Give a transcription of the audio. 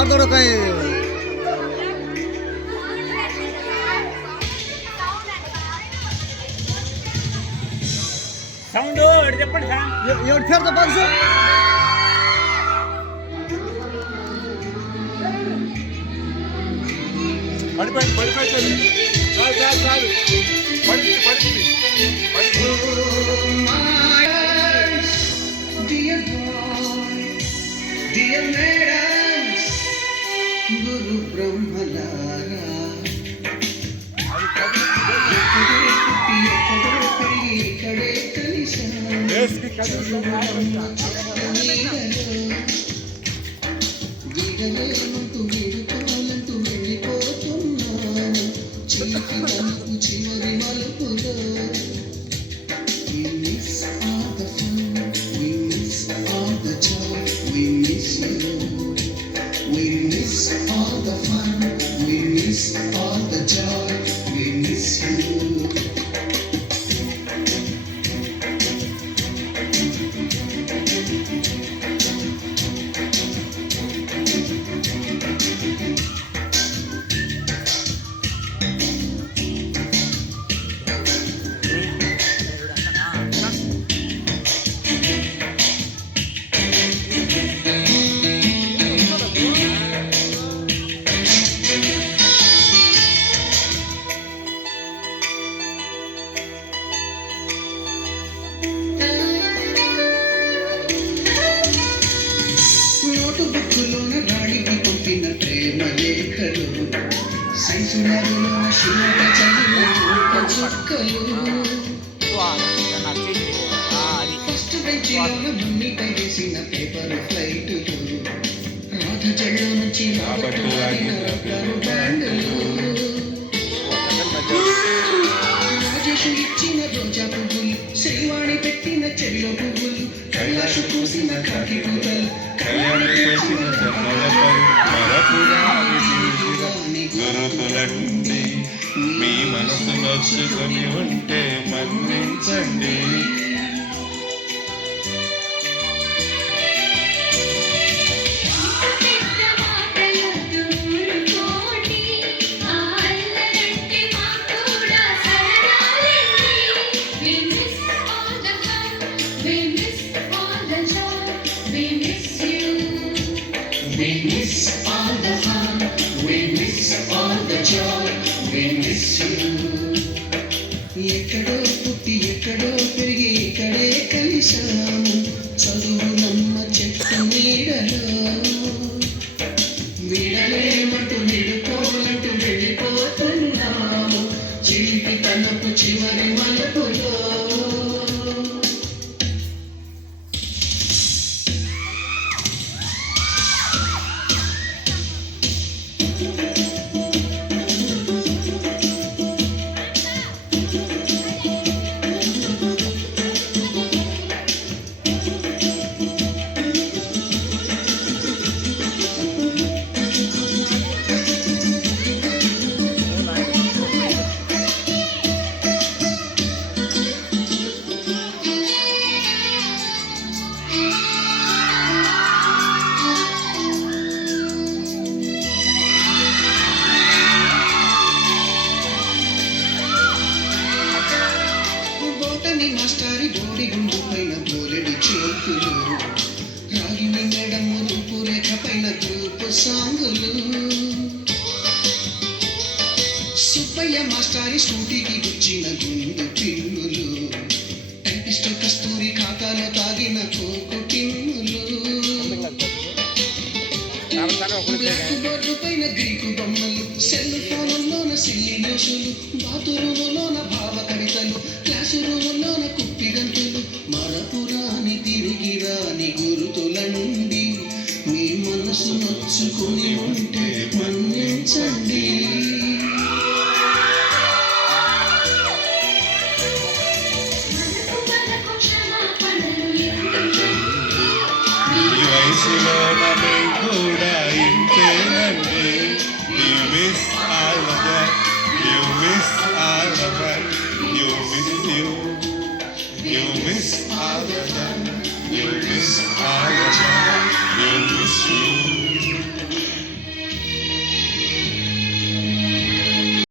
थोड़ा कहीं సౌండ్ చెప్పండి సార్ ఎవరు పేరుతో పలుసు పడిపోయింది పడిపోయింది చాలు చాలు చాలు పడుతుంది పడుతుంది గురు బ్రహ్మలారా ఇక్కడే కలిశాను వీడలేమంటూ వీడుకోవాలంటూ వెళ్ళిపోతున్నాను చిలికి మలుపు చివరి మలుపులో We miss all the fun, we miss all the joy, we miss you. We miss all the fun, we miss all the joy, we miss you. నోటుబుక్కులోన రాడికి పంపిన ప్రేమ లేఖలు సైన్సు ల్యాబులోన శిలక చదివిన చుక్కలు ఫస్ట్ బెంచిలోన మమ్మీపై వేసిన పేపర్ ఫ్లైటులు రాధ చెల్లో నుంచి రాబట్టు వాడిన రబ్బరు బ్యాండులు రాజేషు ఇచ్చిన రోజా పువ్వులు శ్రీవాణి పెట్టిన చెల్లో పువ్వులు కైలాసు పూసిన కాకి పూతలు గురుతులండి మీ మనసు నచ్చుకొని ఉంటే మన్నించండి We miss all the fun, we miss all the joy, we miss you. ఎక్కడో పుట్టి ఎక్కడో పెరిగి ఇక్కడే కలిశాము చదువులమ్మ చెట్టు నీడలో వీడలేమంటూ విడుకోవాలంటూ వెళ్ళిపోతున్నాము చిలిపి తనపు చివరి మలుపులో మాస్టారి బోడి గుండు పైన బోలెడు చేతులు రాగి మింగడము రూపురేఖ పైన గ్రూపు సాంగులు సుబ్బయ్య మాస్టారి స్కూటీకి గుచ్చిన గుండు పిన్నులు టైపిస్టు కస్తూరి ఖాతాలో తాగిన కోకు టిన్నులు బ్లాక్ బోర్డు పైన గ్రీకు బొమ్మలు సెల్ ఫోనుల్లోన సిల్లి న్యూసులు బాతురూములోన భావ కవితలు క్లాసు రూములోన కుప్పి గంతులు మరపురాని తిరిగి రాని గురుతులండి మీ మనసు నచ్చుకొని ఉంటే మన్నించండి